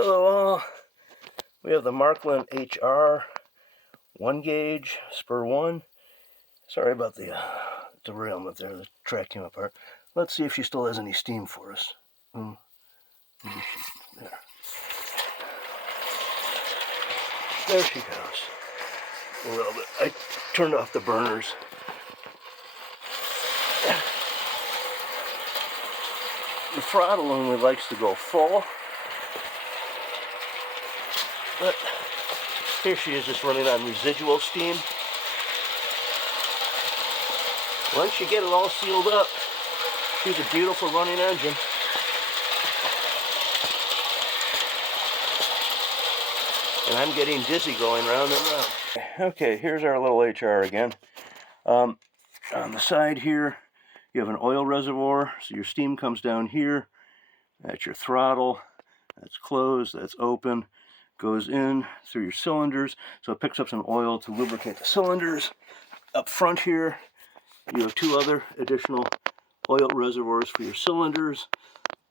Hello all. We have the Maerklin HR 1 gauge, Spur 1. Sorry about the derailment there, the track came apart. Let's see if she still has any steam for us. There. There she goes. A little bit. I turned off the burners. The throttle only likes to go full. But here she is, just running on residual steam. Once you get it all sealed up, she's a beautiful running engine. And I'm getting dizzy going round and round. Okay, here's our little HR again. On the side here, you have an oil reservoir, so your steam comes down here. That's your throttle. That's closed, that's open. Goes in through your cylinders, so it picks up some oil to lubricate the cylinders. Up front here, you have 2 other additional oil reservoirs for your cylinders.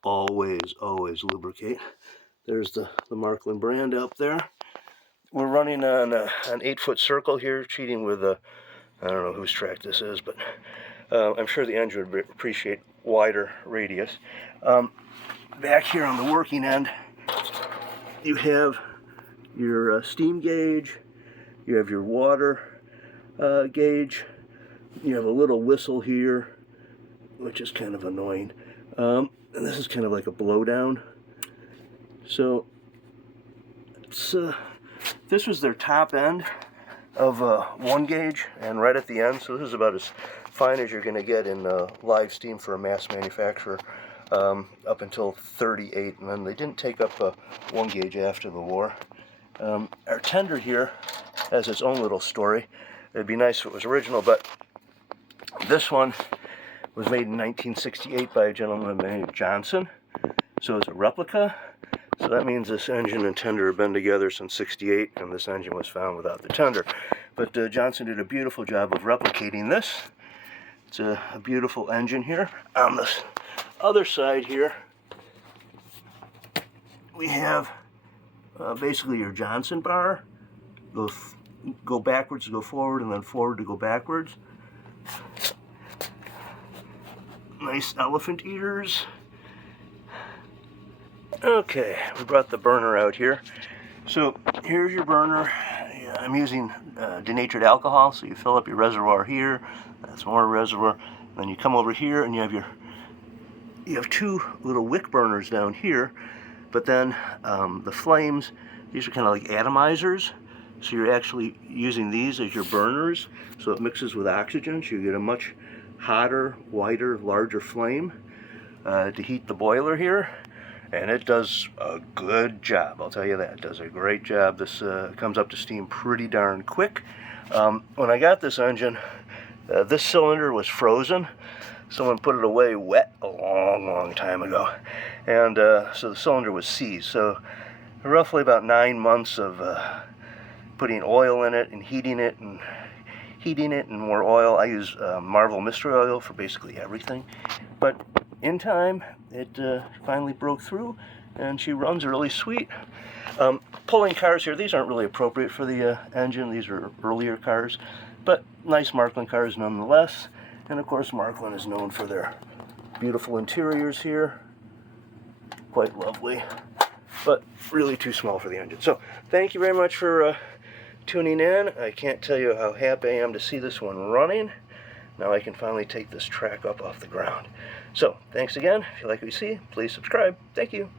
Always lubricate. There's the Maerklin brand up there. We're running on an 8-foot circle here, cheating with I don't know whose track this is, but I'm sure the engine would appreciate wider radius. Back here on the working end, you have your steam gauge, you have your water gauge, you have a little whistle here, which is kind of annoying. And this is kind of like a blowdown. So this was their top end of 1 gauge, and right at the end, so this is about as fine as you're going to get in live steam for a mass manufacturer, up until 38, and then they didn't take up 1 gauge after the war. Our tender here has its own little story. It'd be nice if it was original, but this one was made in 1968 by a gentleman named Johnson, so it's a replica. So that means this engine and tender have been together since 68, and this engine was found without the tender. But Johnson did a beautiful job of replicating this. It's a beautiful engine here. On this other side here, we have basically your Johnson bar. Go backwards to go forward, and then forward to go backwards. Nice elephant ears. Okay, we brought the burner out here. So here's your burner. I'm using denatured alcohol, so you fill up your reservoir here. That's more reservoir. Then you come over here, and you have 2 little wick burners down here. But then the flames, these are kind of like atomizers. So you're actually using these as your burners, so it mixes with oxygen, so you get a much hotter, wider, larger flame to heat the boiler here. And it does a good job, I'll tell you that. It does a great job. This comes up to steam pretty darn quick. When I got this engine, this cylinder was frozen. Someone put it away wet a long time ago. And so the cylinder was seized. So roughly about 9 months of putting oil in it and heating it and more oil. I use Marvel Mystery Oil for basically everything. But in time, it finally broke through, and she runs really sweet. Pulling cars here, these aren't really appropriate for the engine. These are earlier cars, but nice Maerklin cars nonetheless. And of course, Maerklin is known for their beautiful interiors here. Quite lovely, but really too small for the engine. So thank you very much for tuning in. I can't tell you how happy I am to see this one running. Now I can finally take this track up off the ground. So, thanks again. If you like what you see, please subscribe. Thank you.